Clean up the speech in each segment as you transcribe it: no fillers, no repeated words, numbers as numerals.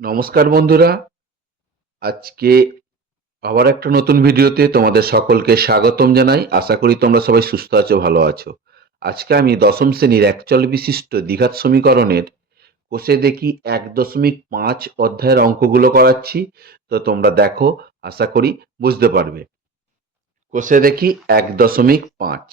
নমস্কার বন্ধুরা, আজকে আবার একটা নতুন ভিডিওতে তোমাদের সকলকে স্বাগতম জানাই। আশা করি তোমরা সবাই সুস্থ আছো, ভালো আছো। আজকে আমি দশম শ্রেণীর একচল বিশিষ্ট দ্বিঘাত সমীকরণের কোষে দেখি 1.5 অধ্যায়ের অঙ্কগুলো করাচ্ছি। তো তোমরা দেখো, আশা করি বুঝতে পারবে। কোষে দেখি 1.5।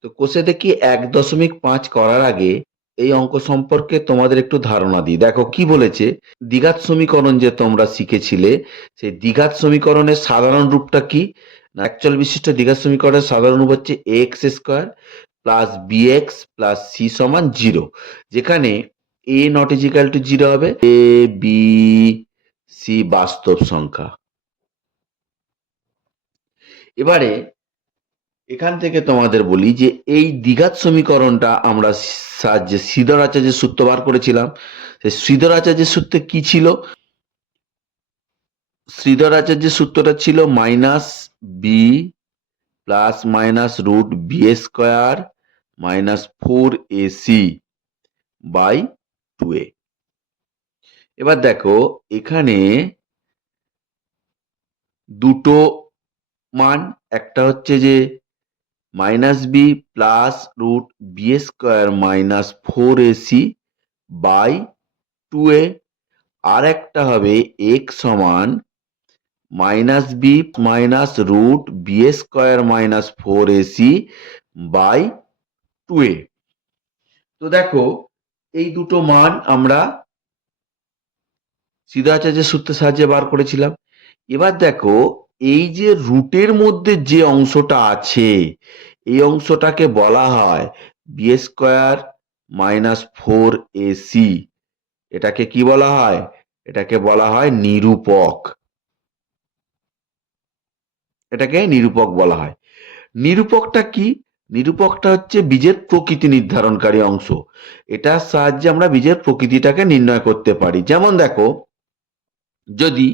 তো কোষে দেখি 1.5 করার আগে এই অঙ্ক সম্পর্কে তোমাদের একটু ধারণা দিই। দেখো কি বলেছে। দ্বিঘাত সমীকরণ যে তোমরা শিখেছিলে, সেই দ্বিঘাত সমীকরণের সাধারণ রূপটা কি না, একচল বিশিষ্ট দ্বিঘাত সমীকরণের সাধারণ রূপ হচ্ছে x square plus b x plus c সমান 0, যেখানে এ নট ইজিক্যাল টু 0 হবে, এ বি সি বাস্তব সংখ্যা। এবারে এখান থেকে তোমাদের বলি যে এই দ্বিঘাত সমীকরণটা আমরা সাহায্যে শ্রীধর আচার্যের সূত্র বার করেছিলাম। সেই শ্রীধর আচার্যের সূত্রে কি ছিল? শ্রীধর আচার্যের সূত্রটা ছিল minus b plus minus root b square minus 4ac by 2a। এবার দেখো এখানে দুটো মান, একটা হচ্ছে যে minus b plus root b square minus 4ac by 2a, আর একটা হবে এক্স সমান minus b minus root b square minus 4ac by 2a। তো দেখো এই দুটো মান আমরা সিদ্ধাচার্যের সূত্রের সাহায্যে বার করেছিলাম। এবার দেখো এই যে রুটের মধ্যে যে অংশটা আছে, এই অংশটাকে বলা হয় বি স্কোয়ার মাইনাস 4ac। এটাকে কি বলা হয়? এটাকে বলা হয় নিরূপক। এটাকে নিরূপক বলা হয়। নিরূপকটা কি? নিরূপকটা হচ্ছে বীজের প্রকৃতি নির্ধারণকারী অংশ। এটার সাহায্যে আমরা বীজের প্রকৃতিটাকে নির্ণয় করতে পারি। যেমন দেখো, যদি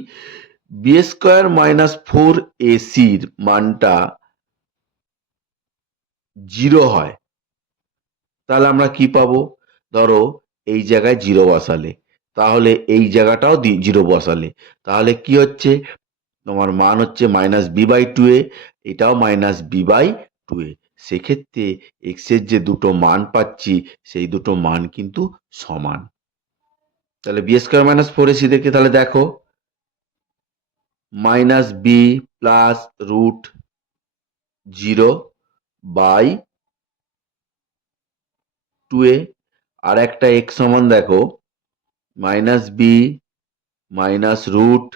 বি স্কোয়ার মাইনাস 4ac-র মানটা 0 হয়, তাহলে আমরা কি পাবো? ধরো এই জায়গায় 0 বসালে, তাহলে এই জায়গাটাও 0 বসালে, তাহলে কি হচ্ছে? তোমার মান হচ্ছে মাইনাস বি বাই 2a, এটাও মাইনাস বি বাই 2a। সেক্ষেত্রে এক্স এর যে দুটো মান পাচ্ছি, সেই দুটো মান কিন্তু সমান। তাহলে বি স্কোয়ার মাইনাস 4ac দেখে তাহলে দেখো minus b plus root 0 by 2a, আর একটা এক্স সমান দেখো minus b minus root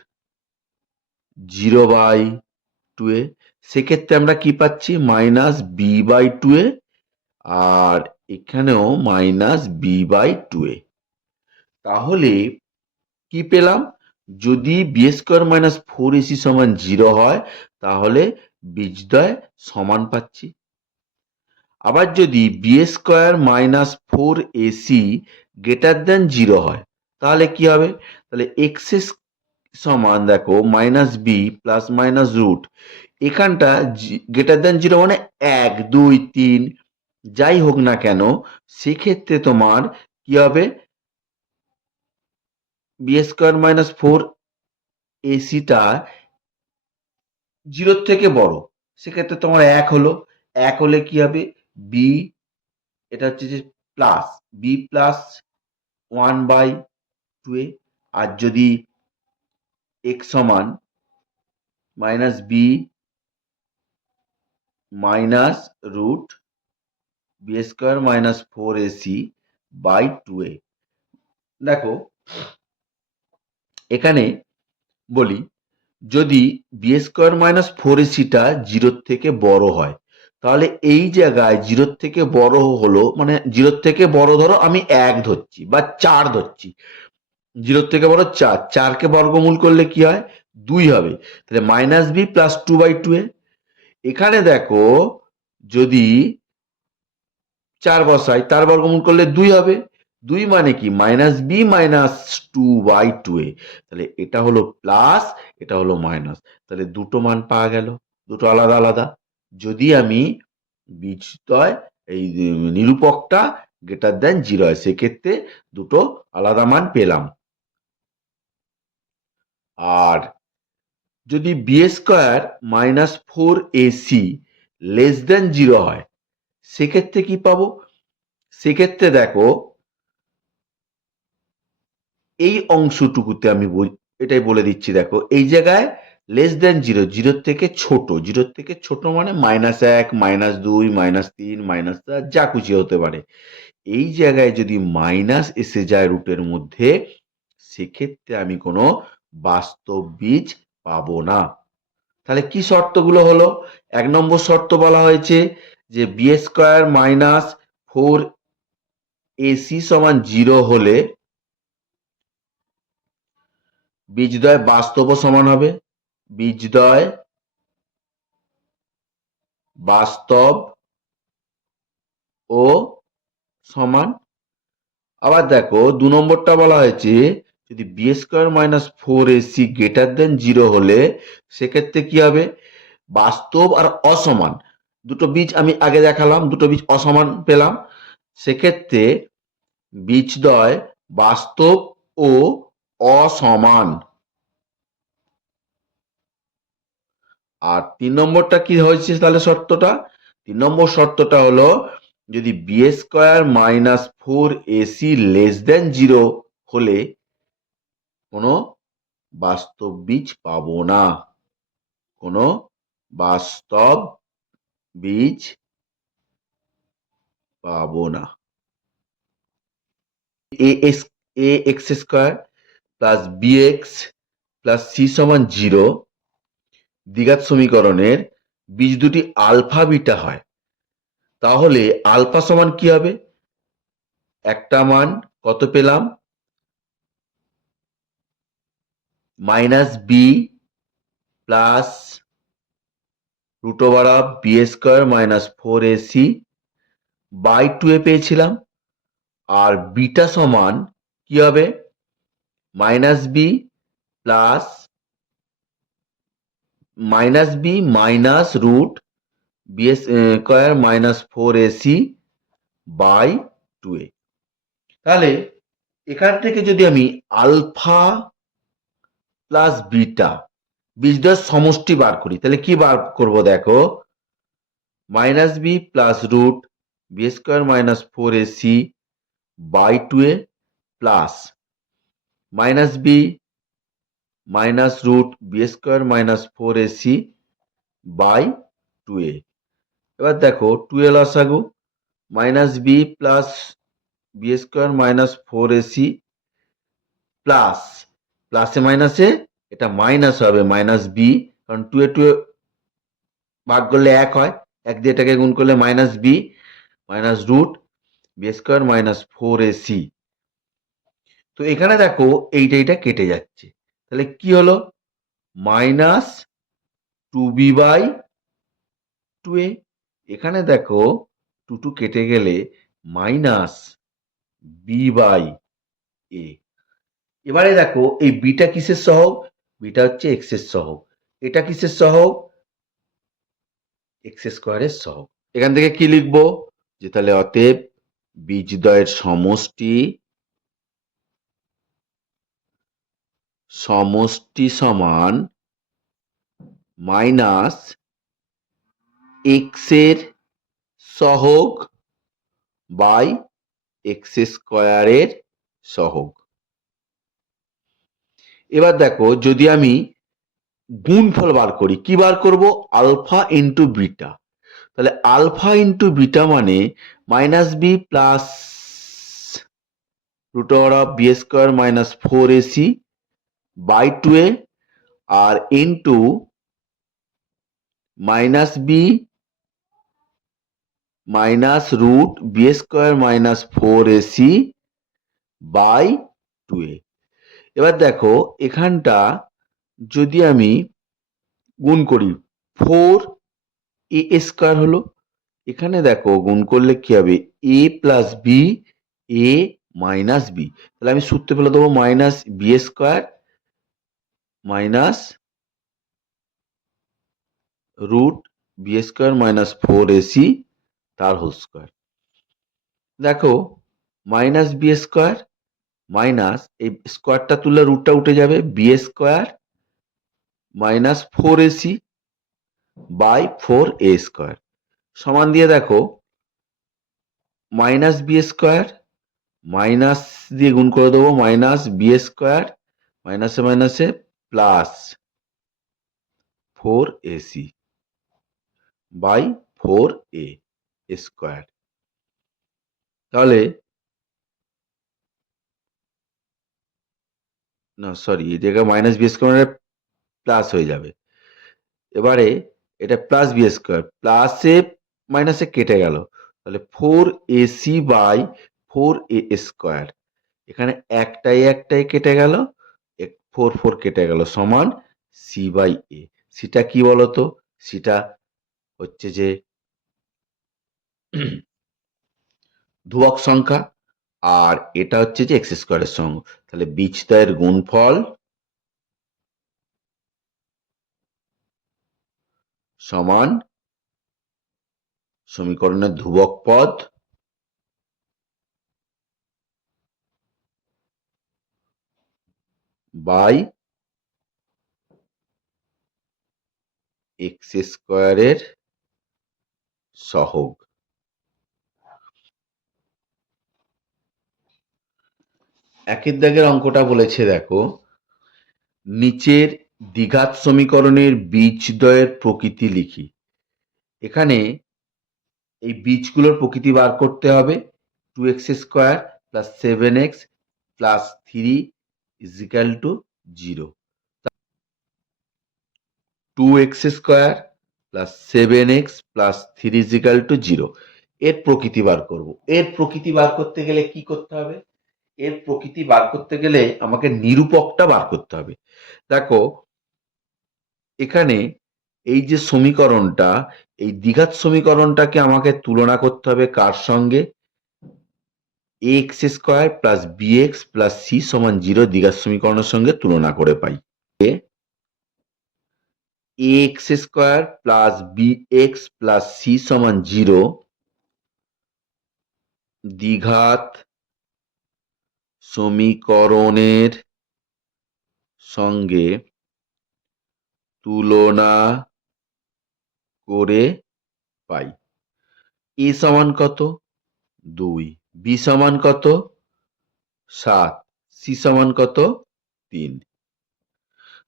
0 by 2a। সেক্ষেত্রে আমরা কি পাচ্ছি? মাইনাস বি বাই 2a, আর এখানেও মাইনাস বি বাই 2a। তাহলে কি পেলাম? যদি বি স্কোয়ার মাইনাস 4ac সমান 0 হয়, তাহলে বীজদ্বয় সমান পাচ্ছি। আবার যদি b square minus 4ac greater than 0 হয়, তাহলে কি হবে? তাহলে এক্স সমান দেখো minus b plus minus root, এখানটা গ্রেটার দেন 0 মানে 1 2 3 যাই হোক না কেন, সেক্ষেত্রে তোমার কি হবে? বি স্কোয়ার মাইনাস 4ac-টা 0 থেকে বড়, সেক্ষেত্রে তোমার 1 হলো। 1 হলে কি হবে? বি, এটা হচ্ছে যে plus b plus 1 by 2a। আর যদি এক্স সমান minus b minus root b square minus 4ac by 2a। দেখো এখানে বলি, যদি বি স্কোয়ার মাইনাস 4ac-টা 0 থেকে বড় হয়, তাহলে এই জায়গায় 0 থেকে বড় হলো মানে 0 থেকে বড় ধরো আমি 1 ধরছি বা 4 ধরছি। 0 থেকে বড় 4, 4কে বর্গমূল করলে কি হয়? 2 হবে। তাহলে minus b plus 2 by 2a। এখানে দেখো যদি 4 বসাই, তার বর্গমূল করলে 2 হবে। 2 মানে কি? Minus b minus 2 by 2a। তাহলে এটা হলো প্লাস, এটা হলো মাইনাস। তাহলে দুটো মান পাওয়া গেল, দুটো আলাদা আলাদা। যদি আমি বীজদ্বয় এই নিরূপকটা গ্রেটার দেন 0 হয়, সেক্ষেত্রে দুটো আলাদা মান পেলাম। আর যদি b square minus four a c less than 0 হয়, সেক্ষেত্রে কি পাবো? সেক্ষেত্রে দেখো এই অংশটুকুতে আমি এটাই বলে দিচ্ছি, দেখো এই জায়গায় লেস দেন 0, 0 থেকে ছোট, 0 থেকে ছোট মানে -1, -2, -3, -4 যা খুশি হতে পারে। এই জায়গায় যদি মাইনাস এসে যায় রুটের মধ্যে, সেক্ষেত্রে আমি কোনো বাস্তব বীজ পাবো না। তাহলে কি শর্তগুলো হলো? 1 নম্বর শর্ত বলা হয়েছে যে b square minus four a c সমান 0 হলে বীজদ্বয় বাস্তব ও সমান হবে। বীজদ্বয় বাস্তব ও সমান। আবার দেখো 2 নম্বরটা বলা হয়েছে যদি b square minus four a c greater than 0 হলে সেক্ষেত্রে কি হবে? বাস্তব আর অসমান দুটো বীজ আমি আগে দেখালাম, দুটো বীজ অসমান পেলাম, সেক্ষেত্রে বীজদ্বয় বাস্তব ও অসমান। আর 3 নম্বরটা কি হয়েছে তাহলে শর্তটা? 3 নম্বর শর্তটা হলো যদি b square minus four a c less than 0 হলে কোনো বাস্তব বীজ পাবো না, কোনো বাস্তব বীজ পাবো না। A x square plus b x plus c সমান 0 দ্বিঘাত সমীকরণের বীজ দুটি আলফা বিটা হয়, তাহলে আলফা সমান কি হবে? একটা মান কত পেলাম? -b plus root over of b square minus four a c by 2a পেয়েছিলাম। আর বিটা সমান কি হবে? -b plus -b minus root b square minus four a c by 2a। তাহলে এখান থেকে যদি আমি আলফা প্লাস বিটা বীজদ্বয়ের সমষ্টি বার করি, তাহলে কি বার করব? দেখো -b plus root b square minus four a c by 2a plus -b minus root b square minus four a c by 2a। এবার দেখো 2a লসাগু, -b plus b square minus four a c plus প্লাসে মাইনাসে এটা মাইনাস হবে -b, কারণ 2a 2a ভাগ করলে 1 হয়, 1 দিয়ে এটাকে গুণ করলে -b minus root b square minus four a c. তো এখানে দেখো এইটা কেটে যাচ্ছে, তাহলে কি হলো? -2b/2a। এখানে দেখো 2 কেটে গেলে -b/a। এবারে দেখো এই বিটা কিসের সহগ? বিটা হচ্ছে এক্স এর সহগ। এটা কিসের সহগ? এক্স স্কোয়ারের সহগ। এখান থেকে কি লিখবো? যে তাহলে অতএব বীজদ্বয়ের সমষ্টি সমান মাইনাস এক্স এর সহগ বাই এক্স স্কোয়ারের সহগ। এবার দেখো যদি আমি গুণফল বার করি, কি বার করব? Alpha into beta. তাহলে আলফা ইন্টু বিটা মানে -b plus root over of b square minus four a c by 2a আর into -b minus root b square minus four a c by 2a। এবার দেখো এখানটা যদি আমি গুণ করি, 4a স্কোয়ার হলো, এখানে দেখো গুণ করলে কি হবে? a plus b, a minus b. তাহলে আমি সূত্রে ফেলে দেবো -b square minus root b square minus four a c তার হোল স্কোয়ার। দেখো -b স্কোয়ার মাইনাস এই স্কোয়ারটা তুললে রুটটা উঠে যাবে, b square minus 4ac by 4a square সমান দিয়ে দেখো মাইনাস বি স্কোয়ার মাইনাস দিয়ে গুণ করে দেবো মাইনাস বি স্কোয়ার মাইনাসে মাইনাসে plus 4ac by 4a square. তাহলে না সরি এই জায়গায় মাইনাস বি স্কোয়ার প্লাস হয়ে যাবে। এবারে এটা প্লাস বি স্কোয়ার প্লাসে মাইনাসে কেটে গেল তাহলে 4ac বাই 4a স্কোয়ার এখানে একটাই একটাই কেটে গেল 4 কেটে গেল সমান সি বাই এ। সিটা কি বলতো? সিটা হচ্ছে যে ধ্রুবক সংখ্যা আর এটা হচ্ছে যে এক্স স্কোয়ারের সঙ্গ। তাহলে বীজদ্বয়ের গুণফল সমান সমীকরণের ধ্রুবক পদ বাই এক্স স্কোয়ারের সহগ। একের দাগের অঙ্কটা বলেছে দেখো নিচের দ্বিঘাত সমীকরণের বীজদ্বয়ের প্রকৃতি লিখি। এখানে এই বীজগুলোর প্রকৃতি বার করতে হবে 2x square plus 7x plus 3 equal to 0। 2x square plus 7x plus 3 equal to 0 এর প্রকৃতি বার করব। এর প্রকৃতি বার করতে গেলে কি করতে হবে? এর প্রকৃতি বার করতে গেলে আমাকে নিরূপকটা বার করতে হবে। দেখো এখানে এই যে সমীকরণটা এই দ্বিঘাত সমীকরণটাকে আমাকে তুলনা করতে হবে কার সঙ্গে? X square plus b x plus c সমান 0 দ্বিঘাত সমীকরণের সঙ্গে তুলনা করে পাই। X square plus b x plus c সমান 0 দ্বিঘাত সমীকরণের সঙ্গে তুলনা করে পাই। এ সমান কত? 2, বি সমান কত? 7, সি সমান কত? 3।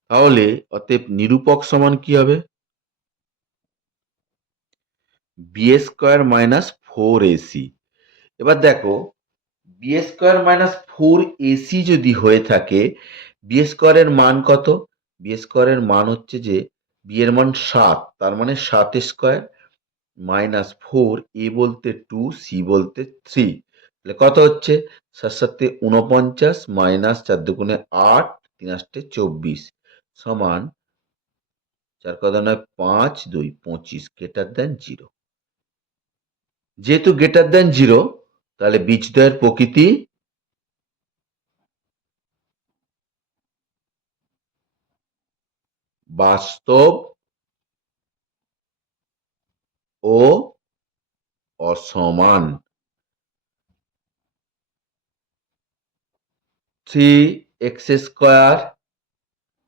তাহলে অতএব নিরূপক সমান কি হবে? B square minus 4ac। এবার দেখো বি স্কোয়ার মাইনাস 4ac যদি হয়ে থাকে বি স্কোয়ারের মান কত? বি স্কোয়ারের মান হচ্ছে যে বি এর মান 7 তার মানে 7 স্কোয়ার মাইনাস 4 এ বলতে 2 সি বলতে 3 তাহলে কত হচ্ছে? 7 7 49 মাইনাস 4 দুগুণে 8 3 8 24 সমান 4 কথা নয় 5 2 25 গ্রেটার দেন 0। যেহেতু গ্রেটার দেন 0 তাহলে বীজদ্বয়ের প্রকৃতি বাস্তব ও অসমান। 3x square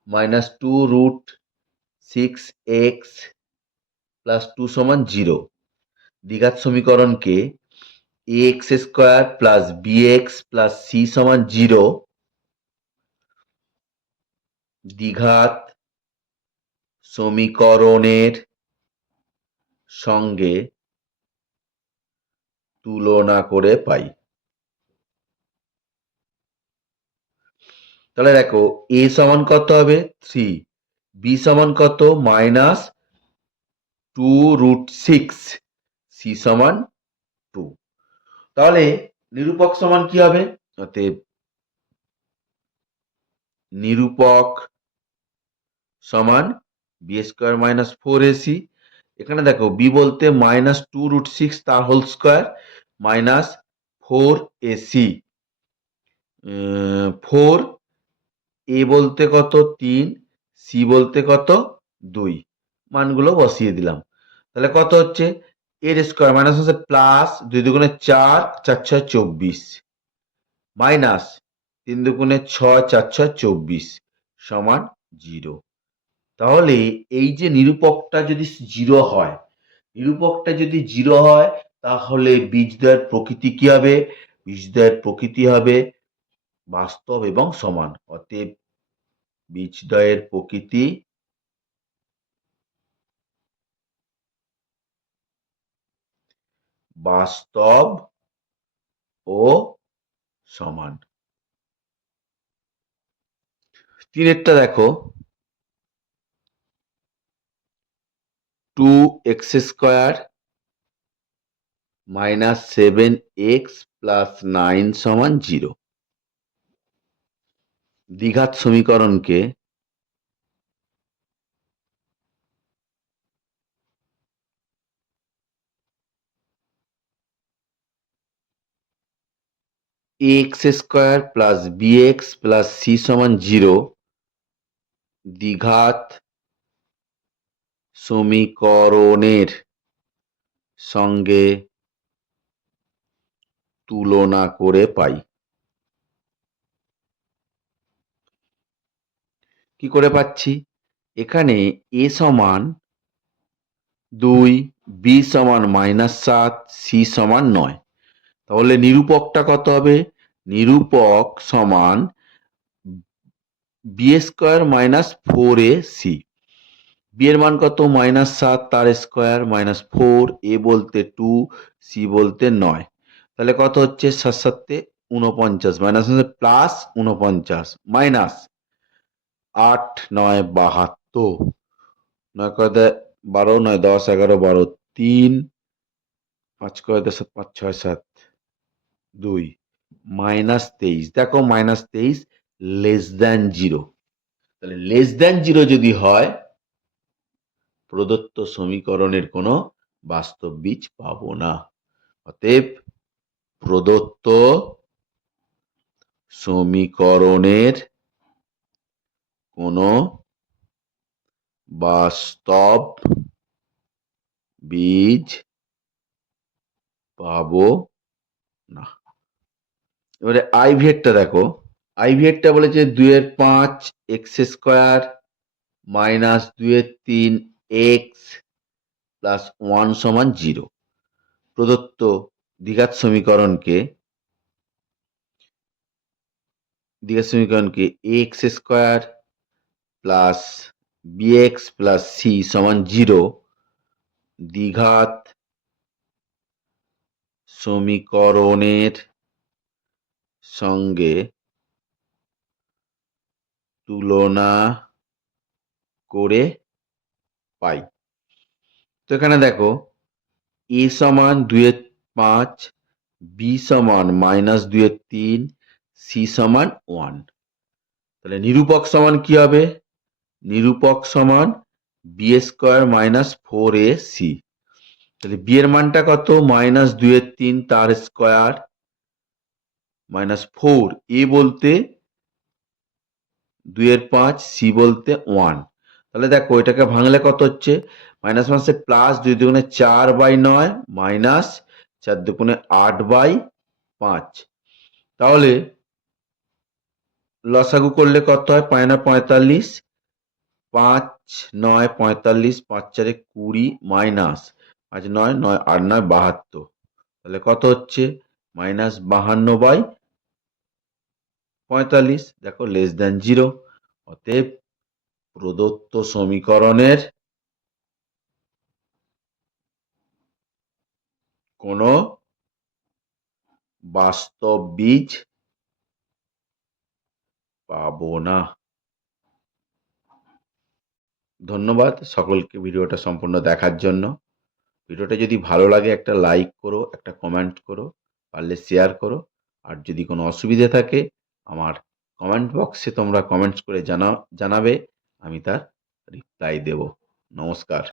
minus 2 root 6x plus 2 সমান 0 দ্বিঘাত সমীকরণকে ax square plus bx plus c সমান 0 দ্বিঘাত সমীকরণের সঙ্গে তুলনা করে পাই। তাহলে দেখো a সমান কত হবে? 3, b সমান কত? মাইনাস 2 রুট 6, c সমান 2। তাহলে নিরূপক সমান কি হবে? অতএব নিরূপক সমান বি স্কোয়ার মাইনাস 4ac। এখানে দেখো বি বলতে মাইনাস 2 রুট 6 তার হোল স্কোয়ার মাইনাস 4ac 4 এ বলতে কত? 3, সি বলতে কত? 2 মানগুলো বসিয়ে দিলাম। তাহলে কত হচ্ছে? এর স্কোয়ার মাইনাস হচ্ছে প্লাস 2 দুগুণে 4 4 6 24 মাইনাস 3 দুগুণে 6 4 6 24 সমান 0। তাহলে এই যে নিরূপকটা যদি জিরো হয়, নিরূপকটা যদি জিরো হয় তাহলে বীজদ্বয়ের প্রকৃতি কি হবে? বীজদ্বয়ের প্রকৃতি হবে বাস্তব এবং সমান। অতএব বীজদ্বয়ের প্রকৃতি বাস্তব ও সমান। তিনেরটা দেখো, 2x² মাইনাস 7x প্লাস 9 সমান 0। দ্বিঘাত সমীকরণকে ax² plus bx plus c সমান 0 দ্বিঘাত সমীকরণের সঙ্গে তুলনা করে পাই। কি করে পাচ্ছি? এখানে a সমান 2, b সমান -7, c সমান 9। তাহলে নিরূপকটা কত হবে? নিরূপক সমান b² মাইনাস 4ac। b এর মান কত? -7, তার স্কোয়ার মাইনাস 4, a বলতে 2, c বলতে 9। তাহলে কত হচ্ছে? 7 7 49 মাইনাস প্লাস 49 মাইনাস 8 9 72, 9 করে দেয় 12, 9 10 11 12, 3 5 করে দেয় 7 5 6 7 2 -23। দেখো -23 লেস দ্যান 0। তাহলে লেস দ্যান 0 যদি হয় প্রদত্ত সমীকরণের কোনো বাস্তব বীজ পাবো না। অতএব প্রদত্ত সমীকরণের কোনো বাস্তব বীজ পাবো না। এবারে আইভিএরটা দেখো, আইভিএরটা বলেছে 2/5 x² মাইনাস 2/3 x প্লাস 1 সমান 0। প্রদত্ত দ্বিঘাত সমীকরণকে ax² plus bx plus c সমান 0 দ্বিঘাত সমীকরণের সঙ্গে তুলনা করে পাই। তো এখানে দেখো a সমান 2/5, b সমান -2/3, c সমান 1। তাহলে নিরূপক সমান কি হবে? নিরূপক সমান b² মাইনাস 4ac। তাহলে b এর মানটা কত? -2/3 তার স্কোয়ার মাইনাস 4, a বলতে 2/5, c বলতে 1। তাহলে দেখো এটাকে ভাঙলে কত হচ্ছে? মাইনাস মাসে প্লাস 2 দুগুণে 4/9 মাইনাস 4 দুগুণে 8/5। তাহলে লসাগু করলে কত হয়? 5 9 45, 5 9 45, 5 4 20 মাইনাস 5 9 9 8 9 72। তাহলে কত হচ্ছে? -52/45। দেখো লেস দ্যান 0। অতএব প্রদত্ত সমীকরণের কোনো বাস্তব বীজ পাবো না। ধন্যবাদ সকলকে ভিডিওটা সম্পূর্ণ দেখার জন্য। ভিডিওটা যদি ভালো লাগে একটা লাইক করো, একটা কমেন্ট করো, পারলে শেয়ার করো। আর যদি কোনো অসুবিধে থাকে আমার কমেন্ট বক্সে তোমরা কমেন্টস করে জানাবে, আমি তার রিপ্লাই দেব। নমস্কার।